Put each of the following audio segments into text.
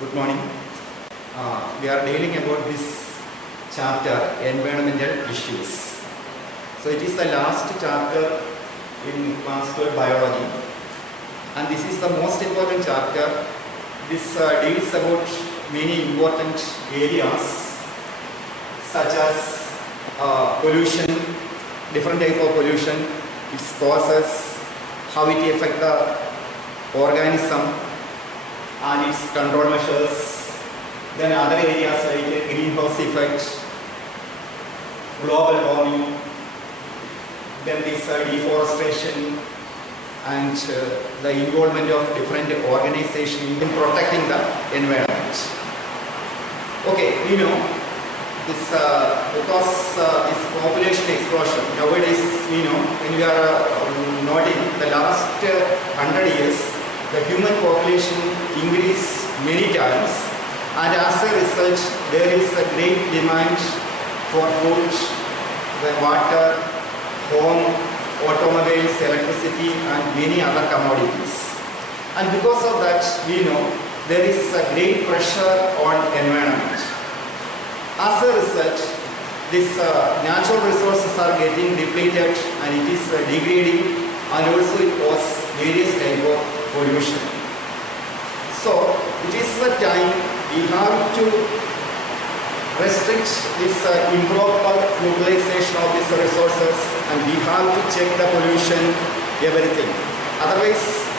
Good morning. We are dealing about this chapter, environmental issues. So it is the last chapter in class 12 biology, and this is the most important chapter. This deals about many important areas such as pollution, different type of pollution, its causes, how it affects the organism and its control measures. Then other areas like greenhouse effect, global warming, then this deforestation and the involvement of different organizations in protecting the environment. Okay, we know this because this population explosion nowadays, we know when we are noting the last 100 years, the human population increased many times, and as a result there is a great demand for food, water, home, automobiles, electricity and many other commodities. And because of that, we know there is a great pressure on environment. As a result, these natural resources are getting depleted and it is degrading, and also it causes various type of pollution. So it is the time we have to restrict this improper utilization of these resources, and we have to check the pollution, everything. Otherwise,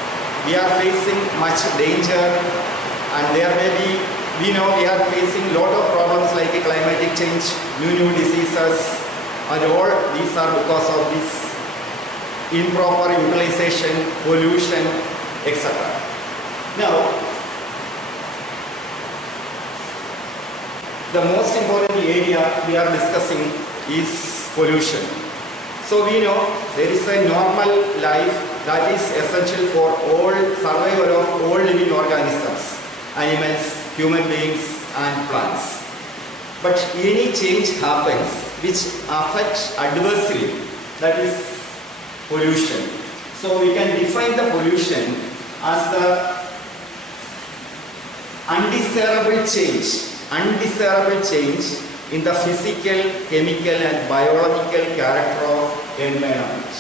we are facing much danger, and there may be, we know we are facing lot of problems like climatic change, new diseases, and all these are because of this improper utilization, pollution, etc. Now, the most important area we are discussing is pollution. So we know there is a normal life that is essential for all survival of all living organisms, animals, human beings and plants. But any change happens which affects adversely, that is pollution. So we can define the pollution as the undesirable change in the physical, chemical and biological character of environment.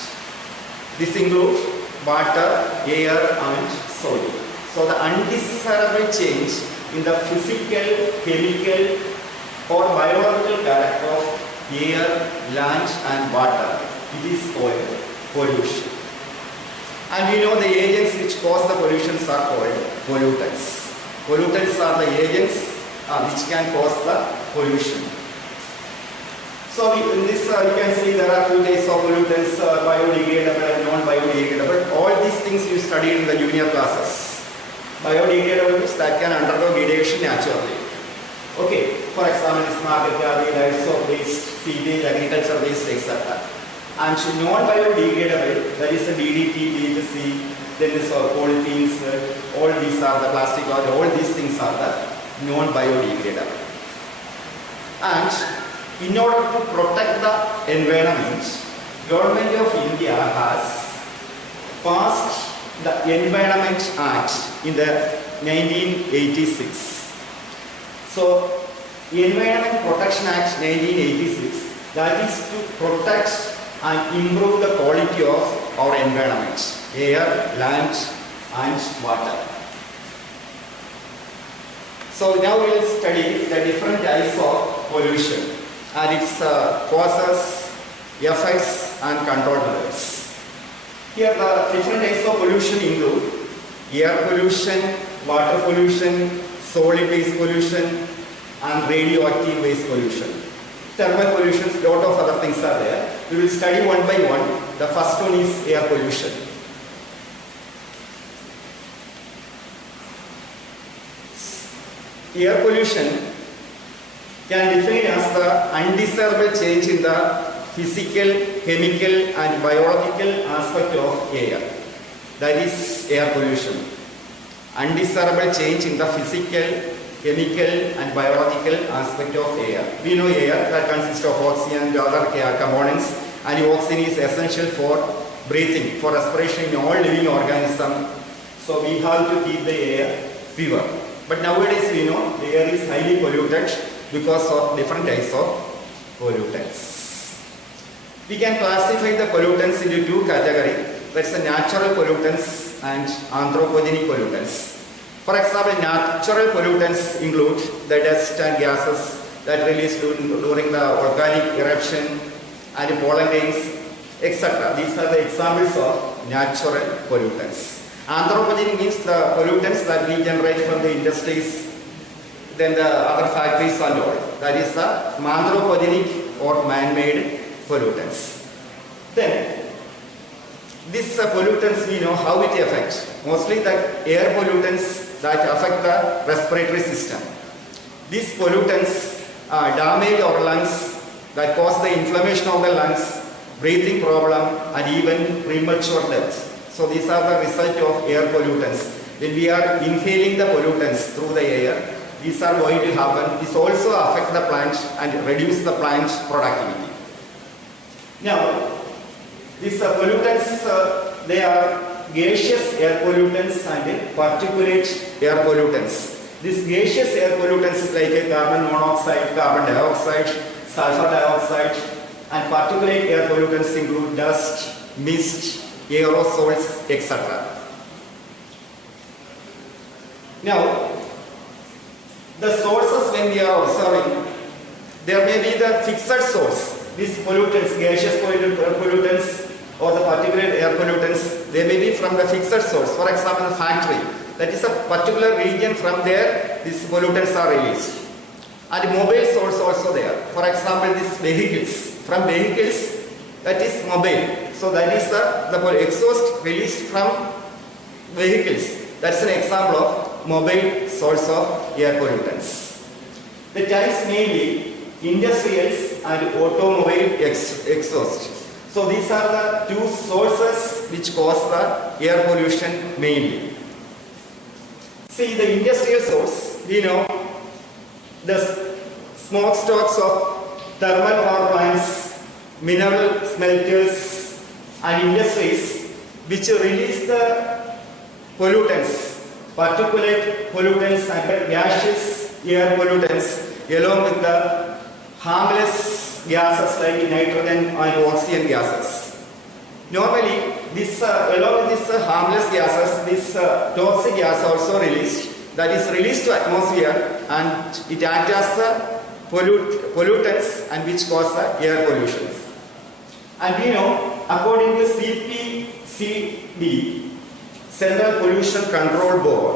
This includes water, air and soil. So the undesirable change in the physical, chemical or biological character of air, land and water, it is called pollution. And we know the agents which cause the pollutions are called pollutants. Pollutants are the agents which can cause the pollution. So in this you can see there are two types of pollutants, biodegradable and non-biodegradable. All these things you studied in the junior classes. Biodegradable means that can undergo degradation naturally. Okay, for example, this market, livestock waste, sewage, agriculture waste, etc. And non-biodegradable, that is the DDT, DDC, then this polythenes, all these are the plastic, all these things are the non-biodegradable. And in order to protect the environment, Government of India has passed the Environment Act in the 1986. So, Environment Protection Act 1986, that is to protect and improve the quality of our environment, air, land and water. So now we will study the different types of pollution and its causes, effects and control methods. Here the different types of pollution include air pollution, water pollution, solid waste pollution and radioactive waste pollution. Thermal pollution, lot of other things are there. We will study one by one. The first one is air pollution. Air pollution can be defined as the undesirable change in the physical, chemical and biological aspect of air. That is air pollution. Undesirable change in the physical, chemical and biological aspect of air. We know air that consists of oxygen and other components, and oxygen is essential for breathing, for respiration in all living organisms. So we have to keep the air pure. But nowadays we know the air is highly polluted because of different types of pollutants. We can classify the pollutants into two categories. That's the natural pollutants and anthropogenic pollutants. For example, natural pollutants include the dust and gases that released during the volcanic eruption and pollen grains, etc. These are the examples of natural pollutants. Anthropogenic means the pollutants that we generate from the industries, then the other factories and all. That is the anthropogenic or man-made pollutants. Then, these pollutants we know how it affects. Mostly the air pollutants that affect the respiratory system. These pollutants damage our lungs, that cause the inflammation of the lungs, breathing problem, and even premature death. So these are the result of air pollutants. When we are inhaling the pollutants through the air, these are going to happen. This also affect the plant and reduce the plant productivity. Now, these pollutants, they are gaseous air pollutants and particulate air pollutants. These gaseous air pollutants like carbon monoxide, carbon dioxide, sulfur dioxide, and particulate air pollutants include dust, mist, aerosols, etc. Now, the sources when we are observing, there may be the fixed source. These pollutants, gaseous pollutants or the particulate air pollutants, they may be from the fixed source. For example, the factory. That is a particular region, from there these pollutants are released. And mobile source also there. For example, these vehicles. From vehicles, that is mobile. So that is the exhaust released from vehicles. That's an example of mobile source of air pollutants. The types mainly industrials and automobile exhaust. So these are the two sources which cause the air pollution mainly. See, the industrial source, we know the smokestacks of thermal power plants, mineral smelters, and industries which release the pollutants, particulate pollutants and gaseous air pollutants, along with the harmless gases like nitrogen and oxygen gases. Normally, this along with these harmless gases, this toxic gas also released, that is released to atmosphere, and it acts as the pollutants and which cause the air pollution. And we know, according to CBSE, Central Pollution Control Board,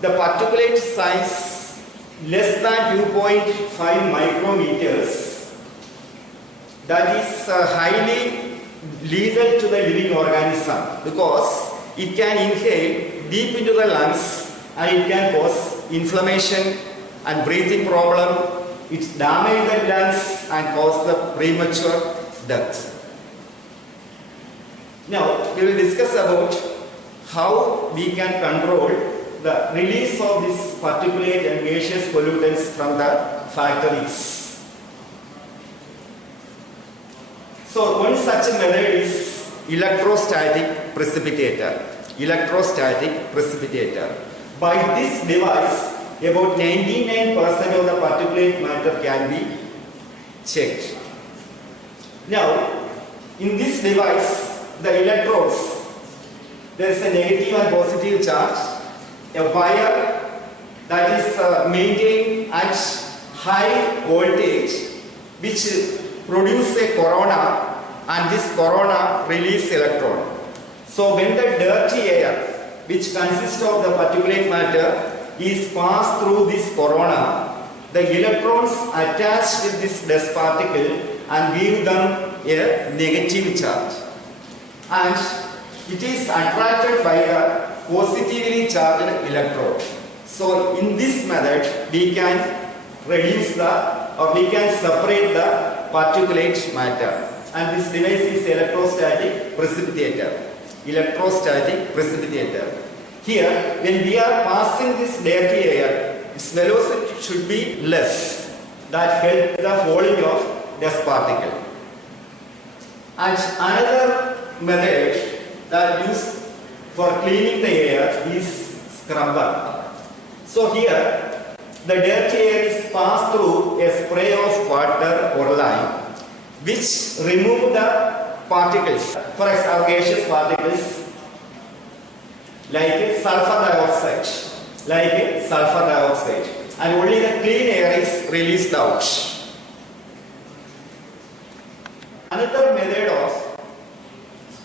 the particulate size less than 2.5 micrometers, that is highly lethal to the living organism, because it can inhale deep into the lungs and it can cause inflammation and breathing problem. It damages the lungs and cause the premature death. Now we will discuss about how we can control the release of this particulate and gaseous pollutants from the factories. So one such method is electrostatic precipitator. Electrostatic precipitator. By this device, about 99% of the particulate matter can be checked. Now, in this device, the electrodes, there is a negative and positive charge, a wire that is maintained at high voltage, which produce a corona, and this corona release electron. So when the dirty air, which consists of the particulate matter, is passed through this corona, the electrons attach with this dust particle and give them a negative charge. And it is attracted by a positively charged electrode. So in this method, we can reduce we can separate the particulate matter. And this device is electrostatic precipitator. Electrostatic precipitator. Here, when we are passing this dirty air, its velocity should be less. That helps the falling of dust particle. And another method that used for cleaning the air is scrubber. So here the dirty air is passed through a spray of water or lime which remove the particles, for example gaseous particles like sulfur dioxide, and only the clean air is released out. Another method of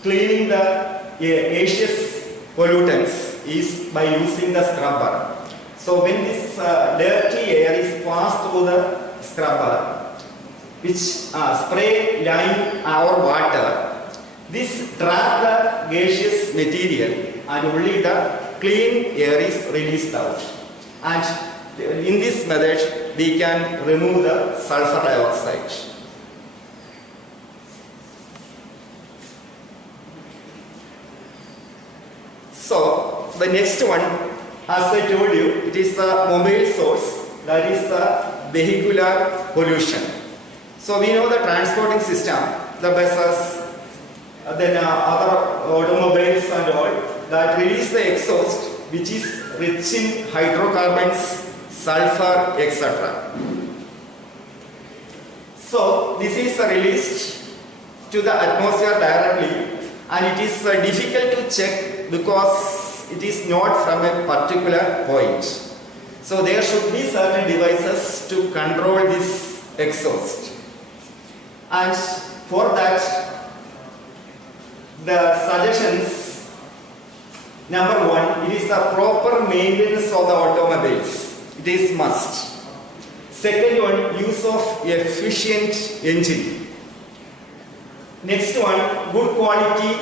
cleaning the gaseous pollutants is by using the scrubber. So when this dirty air is passed through the scrubber, which spray lime or water, this trap the gaseous material and only the clean air is released out. And in this method, we can remove the sulfur dioxide. So the next one, as I told you, it is the mobile source, that is the vehicular pollution. So we know the transporting system, the buses, then other automobiles and all, that release the exhaust which is rich in hydrocarbons, sulfur, etc. So this is released to the atmosphere directly, and it is difficult to check because it is not from a particular point. So there should be certain devices to control this exhaust, and for that the suggestions, number one, it is the proper maintenance of the automobiles. It is must. Second one, use of efficient engine. Next one, good quality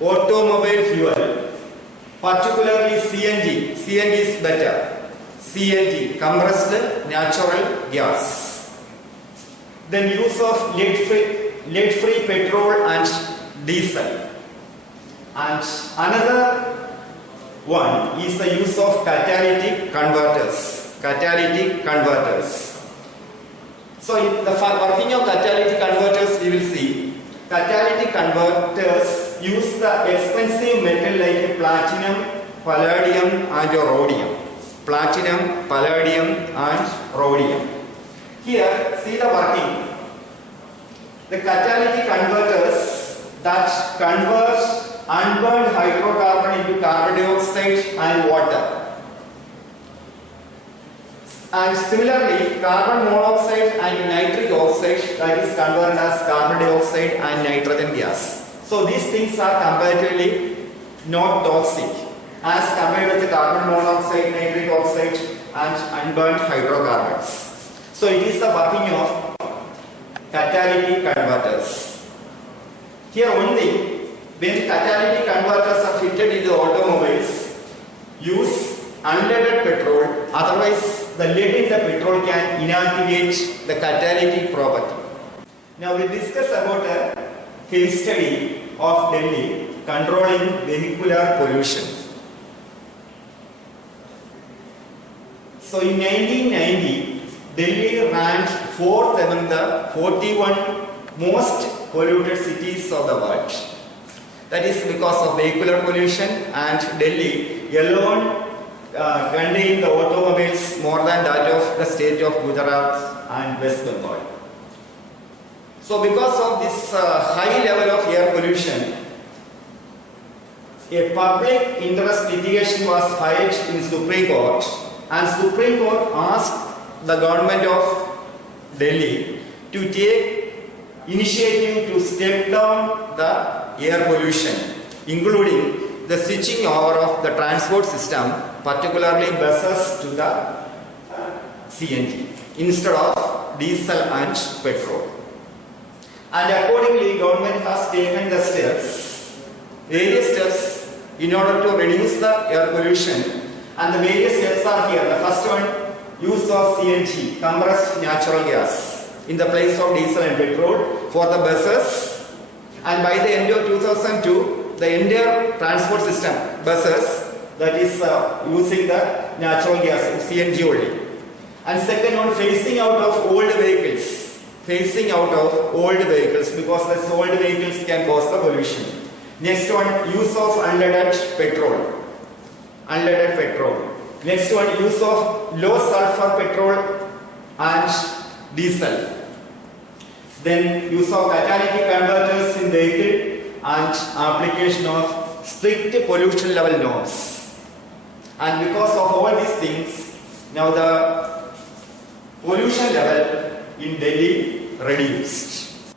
automobile fuel, particularly CNG. CNG is better. CNG, compressed natural gas. Then use of lead-free petrol and diesel. And another one is the use of catalytic converters. So in the working of catalytic converters, we will see catalytic converters use the expensive metal like platinum, palladium and rhodium. Here, see the working. The catalytic converters that convert unburned hydrocarbon into carbon dioxide and water. And similarly, carbon monoxide and nitric oxide, that is converted as carbon dioxide and nitrogen gas. So these things are comparatively not toxic as compared with the carbon monoxide, nitric oxide and unburned hydrocarbons. So it is the working of catalytic converters. Here only, when catalytic converters are fitted into automobiles, use unleaded petrol, otherwise the lead in the petrol can inactivate the catalytic property. Now we discuss about a case study of Delhi controlling vehicular pollution. So in 1990, Delhi ranked 4th among the 41 most polluted cities of the world. That is because of vehicular pollution, and Delhi alone contains the automobiles more than that of the state of Gujarat and West Bengal. So because of this high level of air pollution, a public interest litigation was filed in Supreme Court, and Supreme Court asked the government of Delhi to take initiative to step down the air pollution, including the switching over of the transport system, particularly buses, to the CNG instead of diesel and petrol. And accordingly, government has taken the various steps in order to reduce the air pollution, and the various steps are here. The first one, use of CNG, compressed natural gas, in the place of diesel and petrol for the buses, and by the end of 2002, the entire transport system, buses, that is using the natural gas, CNG only. And second one, phasing out of old vehicles. Because the old vehicles can cause the pollution. Next one, use of unleaded petrol. Next one, use of low sulfur petrol and diesel. Then use of catalytic converters in vehicle and application of strict pollution level norms. And because of all these things, now the pollution level in Delhi reduced.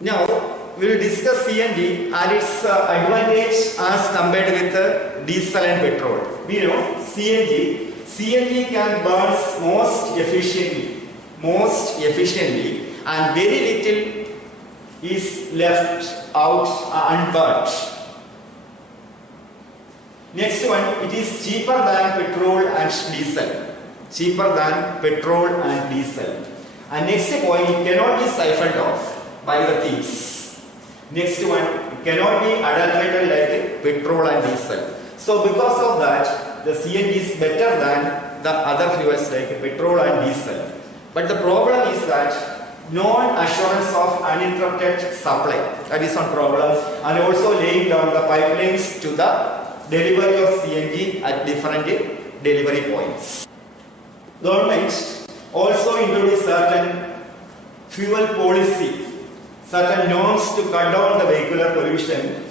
Now we will discuss CNG and its advantage as compared with diesel and petrol. We know CNG can burn most efficiently and very little is left out unburnt. Next one, it is cheaper than petrol and diesel. And next point, it cannot be siphoned off by the thieves. Next one, it cannot be adulterated like petrol and diesel. So because of that, the CNG is better than the other fuels like petrol and diesel. But the problem is that non-assurance of uninterrupted supply, that is one problem, and also laying down the pipelines to the delivery of CNG at different delivery points. Government also introduced certain fuel policy, certain norms to cut down the vehicular pollution,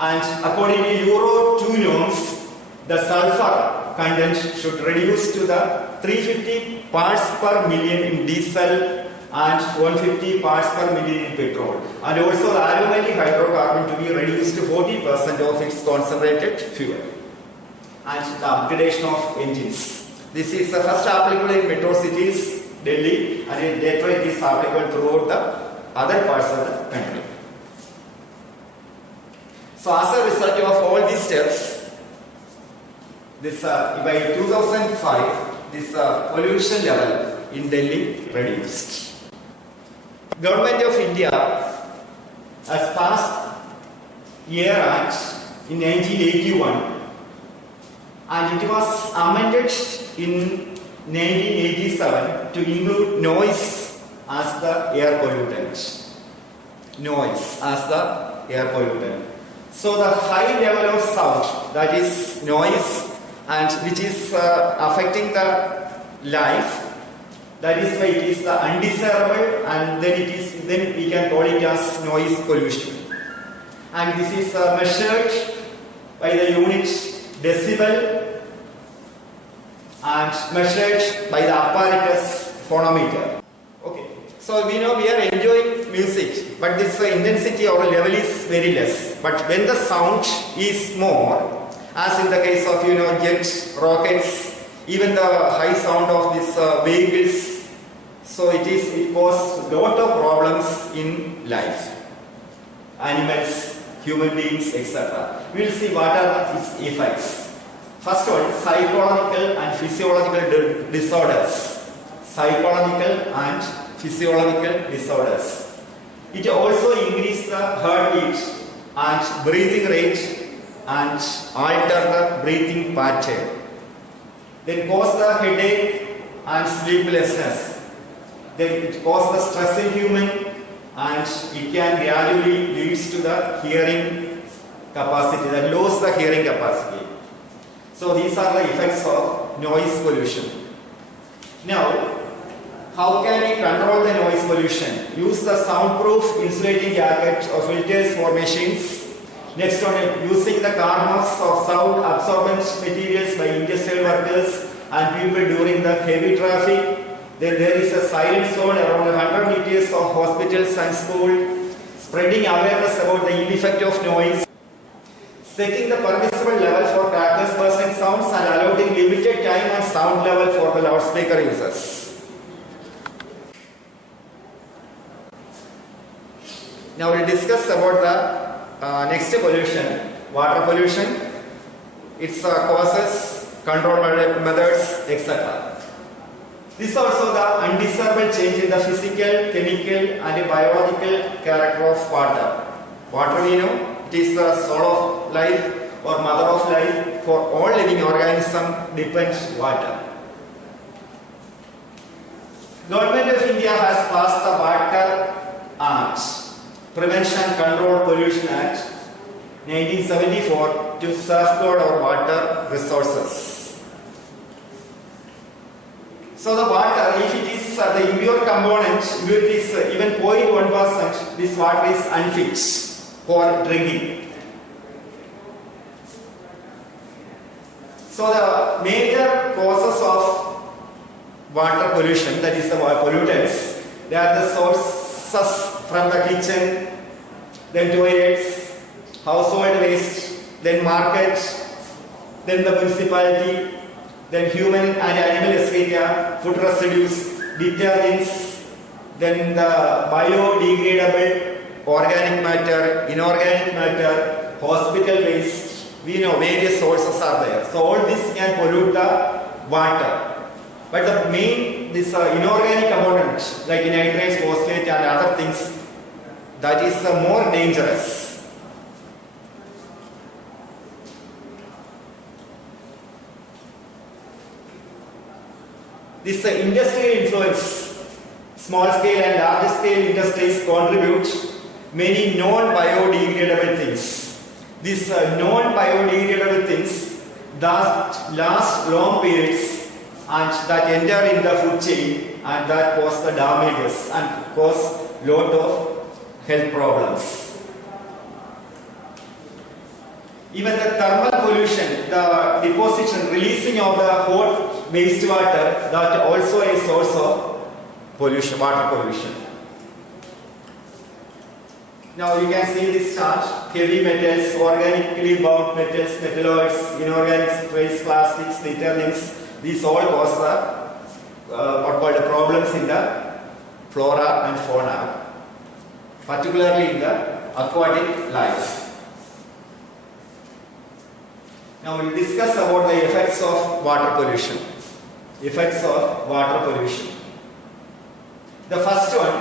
and according to Euro 2 norms, the sulfur content should reduce to the 350 parts per million in diesel and 150 parts per million in petrol, and also the aromatic hydrocarbon to be reduced to 40% of its concentrated fuel, and the upgradation of engines. This is the first applicable in metro cities, Delhi, and later it is applicable throughout the other parts of the country. So as a result of all these steps, this by 2005, this pollution level in Delhi reduced. Government of India has passed Air Act in 1981 and it was amended in 1987 to include noise as the air pollutant. So the high level of sound, that is noise, and which is affecting the life, that is why it is the undesirable, and then we can call it as noise pollution. And this is measured by the unit decibel and measured by the apparatus phonometer. Okay, so we know we are enjoying music, but this intensity or level is very less. But when the sound is more, as in the case of jets, rockets, even the high sound of these vehicles, so it causes a lot of problems in life, animals, human beings, etc. We will see what are its effects. First one, psychological and physiological disorders. It also increases the heartbeat and breathing rate and alter the breathing pattern. Then cause the headache and sleeplessness. Then it causes the stress in human, and it can gradually lead to the hearing capacity, that lose the hearing capacity. So these are the effects of noise pollution. Now, how can we control the noise pollution? Use the soundproof insulating jacket or filters for machines. Next one, using the carmos or sound absorbent materials by industrial workers and people during the heavy traffic. Then there is a silent zone around 100 meters of hospitals and schools, spreading awareness about the ill effect of noise, setting the permissible level for crackers, bursting sounds, and allowing limited time and sound level for the loudspeaker users. Now we will discuss about the next pollution, water pollution, its causes, control methods, etc. This is also the undesirable change in the physical, chemical and biological character of water. Water, we know, it is the soul of life or mother of life. For all living organisms depends water. Government of India has passed the Water Act, Prevention Control Pollution Act 1974 to safeguard our water resources. So the water, if it is the impure component, if it is even 0.1%, this water is unfit for drinking. So the major causes of water pollution, that is the pollutants, they are the sources from the kitchen, then toilets, household waste, then market, then the municipality, then human and animal excreta, food residues, detergents, then the biodegradable organic matter, inorganic matter, hospital waste. We know various sources are there. So all this can pollute the water. But the main, this inorganic component like nitrates, phosphate and other things, that is more dangerous. This industrial influence, small scale and large scale industries contribute many non-biodegradable things. These non-biodegradable things that last long periods and that enter in the food chain and that cause the damages and cause lot of health problems. Even the thermal pollution, the deposition, releasing of the hot wastewater, that also a source of pollution, water pollution. Now you can see this chart: heavy metals, organically bound metals, metalloids, inorganic waste, plastics, detergents. These all cause what called problems in the flora and fauna, particularly in the aquatic life. Now we will discuss about the effects of water pollution. Effects of water pollution. The first one,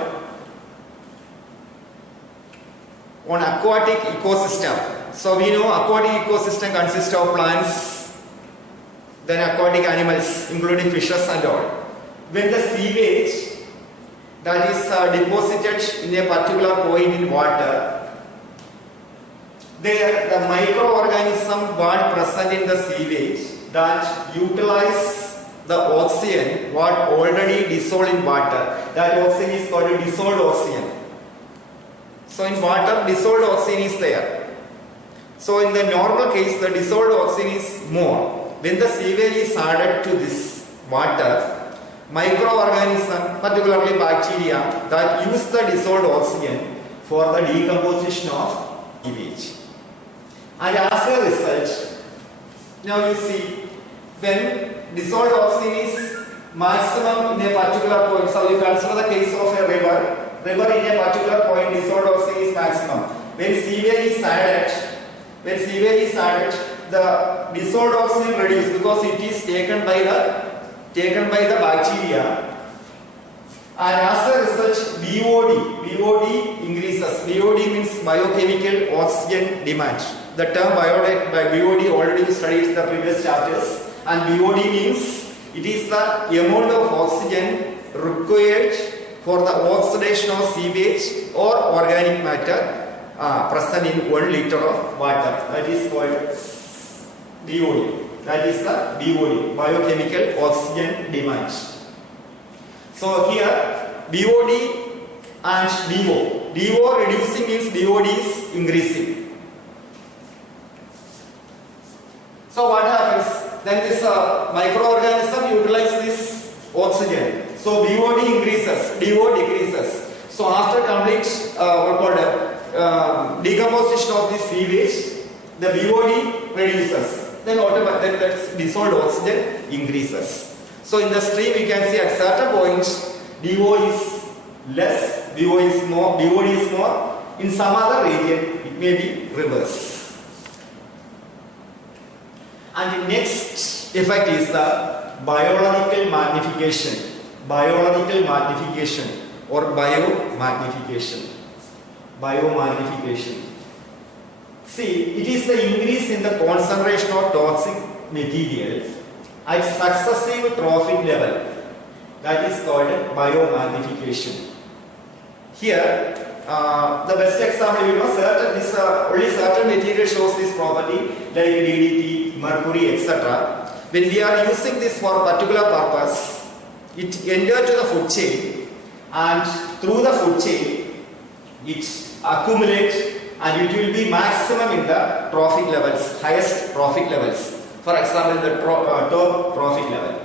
on aquatic ecosystem. So we know aquatic ecosystem consists of plants, then aquatic animals including fishes and all. When the sewage that is deposited in a particular point in water, there the microorganism what present in the sewage that utilize the oxygen what already dissolved in water. That oxygen is called dissolved oxygen. So in water, dissolved oxygen is there. So in the normal case, the dissolved oxygen is more. When the sewage is added to this water, microorganism, particularly bacteria, that use the dissolved oxygen for the decomposition of sewage. And as a result, now you see, when dissolved oxygen is maximum in a particular point, so you consider the case of a river in a particular point, dissolved oxygen is maximum. When sewage is added, the dissolved oxygen reduces because it is taken by the bacteria, and as a result BOD increases. BOD means biochemical oxygen demand. The term BOD already studied in the previous chapters, and BOD means it is the amount of oxygen required for the oxidation of sewage or organic matter present in 1 liter of water. That is called BOD. That is the BOD, biochemical oxygen demand. So here BOD and DO. DO reducing means BOD is increasing. So what happens? Then this microorganism utilizes this oxygen. So BOD increases, DO decreases. So after complete decomposition of this sewage, the BOD reduces. Then automatically that dissolved oxygen increases. So in the stream we can see at certain points DO is less, BO is more, BOD is more. In some other region it may be reverse. And the next effect is the biological magnification. Biological magnification or biomagnification. Biomagnification. See, it is the increase in the concentration of toxic materials at successive trophic level. That is called biomagnification. Here, the best example, you know, only certain material shows this property, like DDT, mercury, etc. When we are using this for a particular purpose, it enters to the food chain, and through the food chain it accumulates, and it will be maximum in the trophic levels, highest trophic levels. For example, the top trophic level.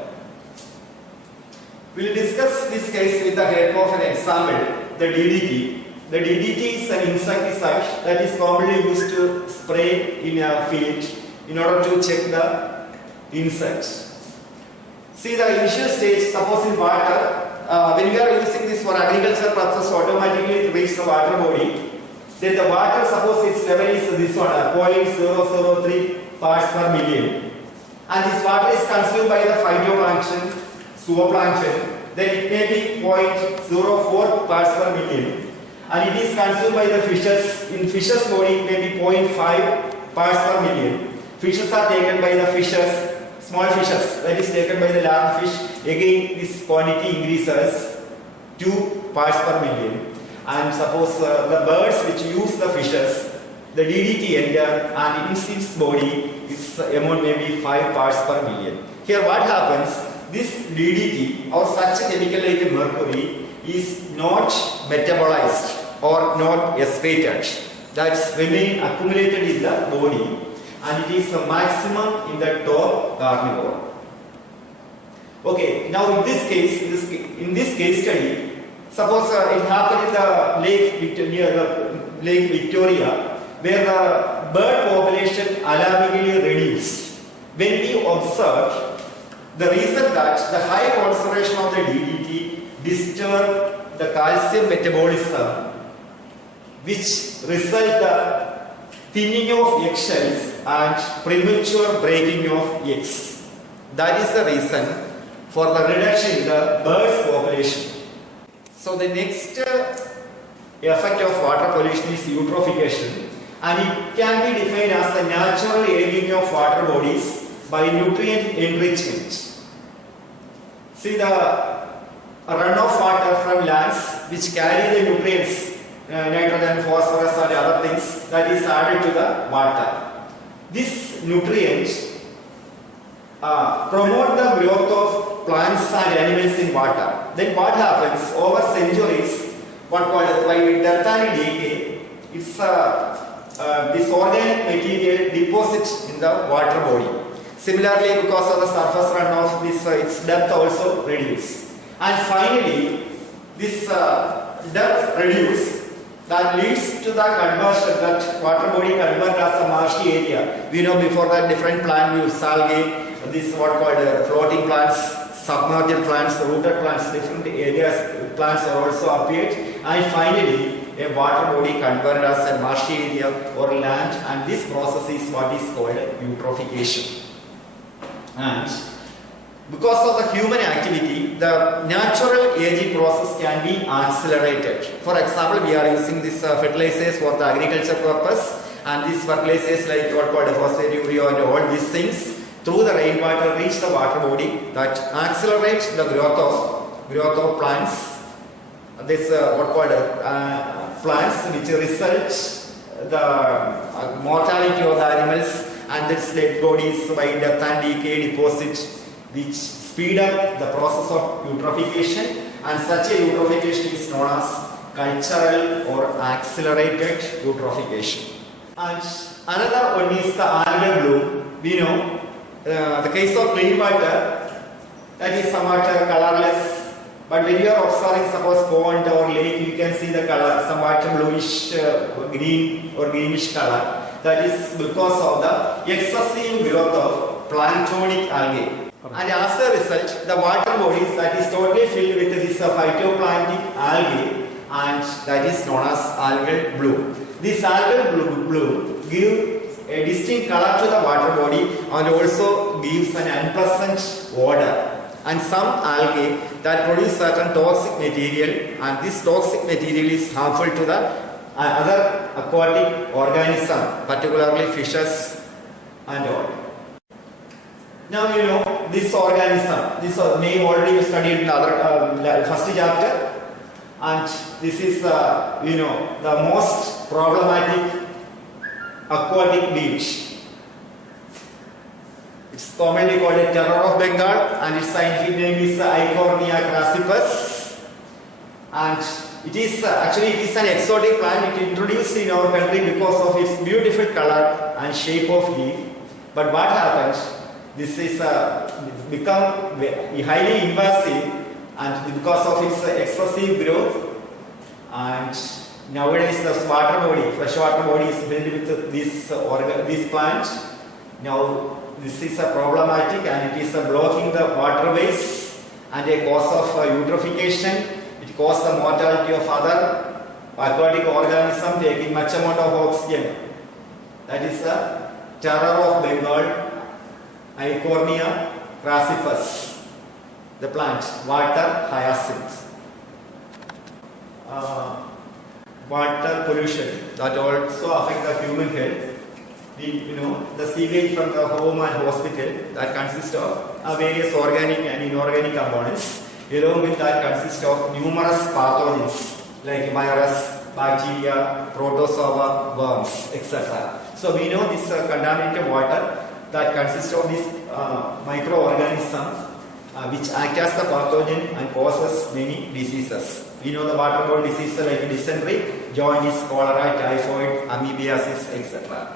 We will discuss this case with the help of an example, the DDT. The DDT is an insecticide that is commonly used to spray in a field in order to check the insects. See the initial stage, suppose in water, when we are using this for agriculture purposes, automatically it reaches the water body. Then the water, suppose its level is this one, 0.003 parts per million. And this water is consumed by the phytoplankton, zooplankton. Then it may be 0.04 parts per million. And it is consumed by the fishes. In fishes body it may be 0.5 parts per million. Fishes are taken by the fishes, small fishes, that is taken by the large fish. Again this quantity increases 2 parts per million. And suppose the birds which use the fishes, the DDT enter, and in its body its amount may be 5 parts per million. Here what happens, this DDT or such a chemical like mercury is not metabolized or not excreted. That's remain accumulated in the body, and it is the maximum in the top carnivore. Okay, now in this case, in this case study, suppose it happened in the Lake Victoria, where the bird population alarmingly reduced. When we observed, the reason that the high concentration of the DDT disturbed the calcium metabolism, which result the thinning of eggshells and premature breaking of eggs. That is the reason for the reduction in the bird's population. So the next effect of water pollution is eutrophication, and it can be defined as the natural aging of water bodies by nutrient enrichment. See the runoff water from lands which carry the nutrients, nitrogen, phosphorus and other things, that is added to the water. This nutrients promote the growth of plants and animals in water. Then what happens over centuries, by death and decay, it's this organic material deposits in the water body. Similarly, because of the surface runoff, its depth also reduces. And finally, this depth reduces, that leads to the conversion, that water body converted as a marshy area. We know before that different plant use algae, this what called floating plants, submerged plants, rooted plants, different areas plants are also appeared, and finally a water body converted as a marshy area or land, and this process is what is called eutrophication. And because of the human activity, the natural aging process can be accelerated. For example, we are using these fertilizers for the agriculture purpose, and these fertilizers like what called phosphate, urea and all these things through the rainwater reach the water body, that accelerates the growth of plants. This what called plants, which result the mortality of the animals, and its dead bodies by death and decay deposits, which speed up the process of eutrophication, and such a eutrophication is known as cultural or accelerated eutrophication. And another one is the algal bloom. We know the case of clean water, that is somewhat colorless, but when you are observing suppose pond or lake, you can see the color somewhat bluish, green or greenish color. That is because of the excessive growth of planktonic algae. And as a result, the water bodies that is totally filled with this phytoplanktic algae, and that is known as algal bloom. This algal bloom gives a distinct color to the water body and also gives an unpleasant odor. And some algae that produce certain toxic material, and this toxic material is harmful to the other aquatic organism, particularly fishes and all. Now you know this organism, this name already you studied in the other first chapter, and this is you know the most problematic aquatic beach. It's commonly called a terror of Bengal, and its scientific name is Eichhornia crassipus. And it is an exotic plant. It introduced in our country because of its beautiful color and shape of leaf. But what happens? This is become highly invasive, and because of its excessive growth, and nowadays the freshwater body is filled with this plant. Now this is a problematic, and it is blocking the waterways and a cause of eutrophication. It causes the mortality of other aquatic organisms taking much amount of oxygen. That is the terror of Bengal, Eichhornia crassipus, the plant, water hyacinth. Water pollution that also affect the human health. The sewage from the home and hospital that consists of various organic and inorganic components. Along with that consists of numerous pathogens like virus, bacteria, protozoa, worms, etc. So we know this contaminated water that consists of these microorganisms which act as the pathogen and causes many diseases. We know the waterborne diseases like dysentery, jaundice, cholera, typhoid, amoebiasis, etc.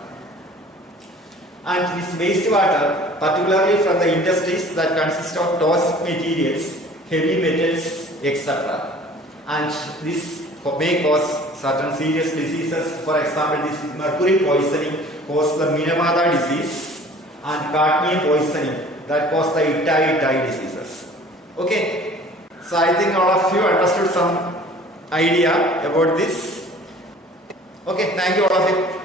And this wastewater, particularly from the industries that consist of toxic materials, heavy metals, etc. And this may cause certain serious diseases. For example, this mercury poisoning causes the Minamata disease, and cadmium poisoning that causes the Itai diseases. Okay, so I think all of you understood some idea about this. Okay, thank you all of you.